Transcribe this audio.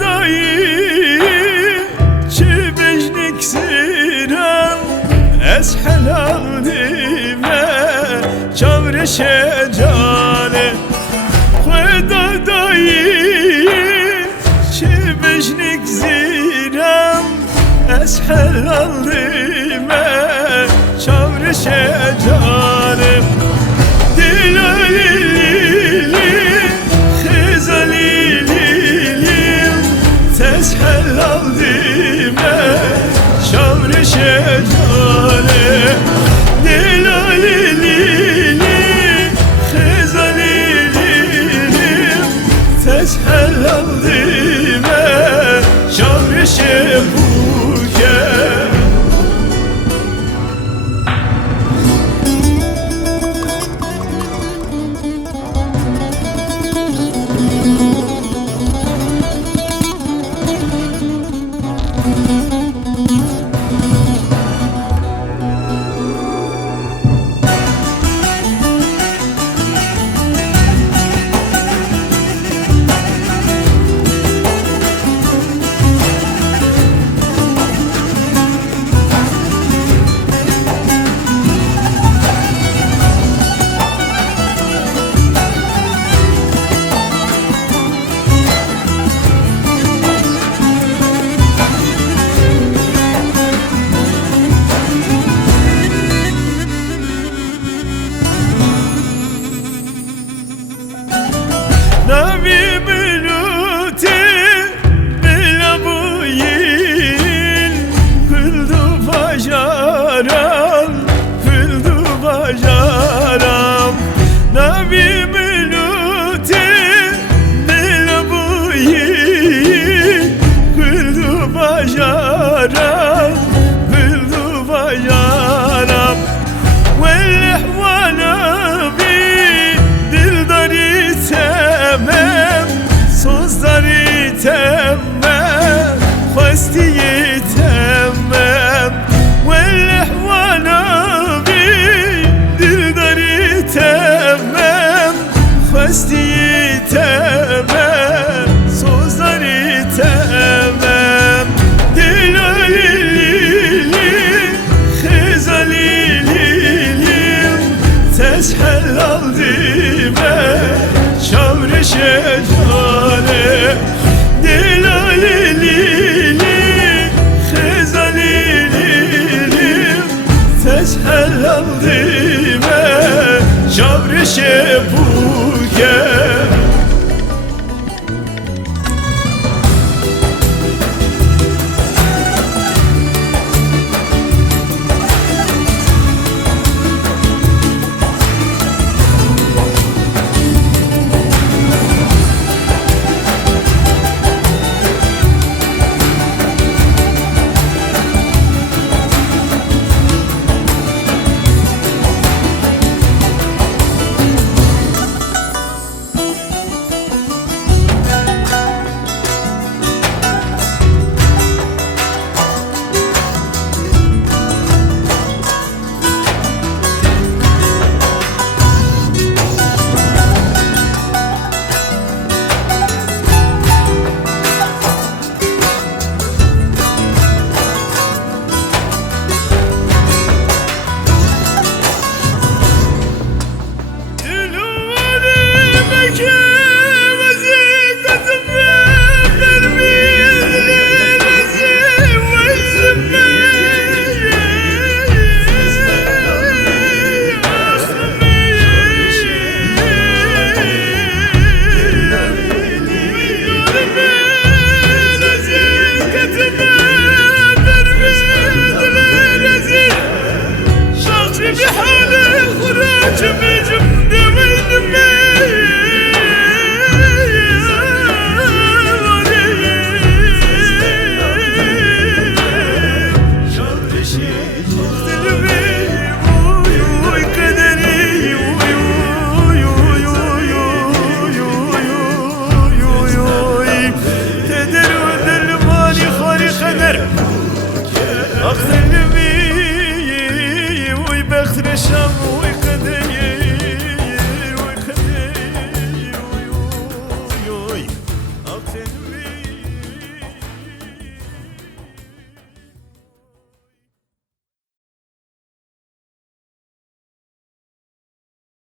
دایی چی بجنک زیرم از حلال دیمه چاورش جانه خدا دایی چی بجنک زیرم از حلال دیمه چاورش جانه حلال دیمه شامرش جانه دلالی لیلی خزالی لیلیم تش حلال دیمه شامرش بوکه نبی بلوتی بلا بویین کلدو باجارم کلدو باجارم نبی بلوتی بلا بویین کلدو باجارم کلدو باجارم والحوانا بی دل داری سوزداری تمام خواستی تمام والاحوانا بی دلداری تمام خواستی تمام سوزداری تمام دلالی لیلی خزالی لیلیم تش حلال دیمه شامرش جانه دلالی لیلی خزالی لیلیم تش حلال دیمه شامرش بوکه Thank you.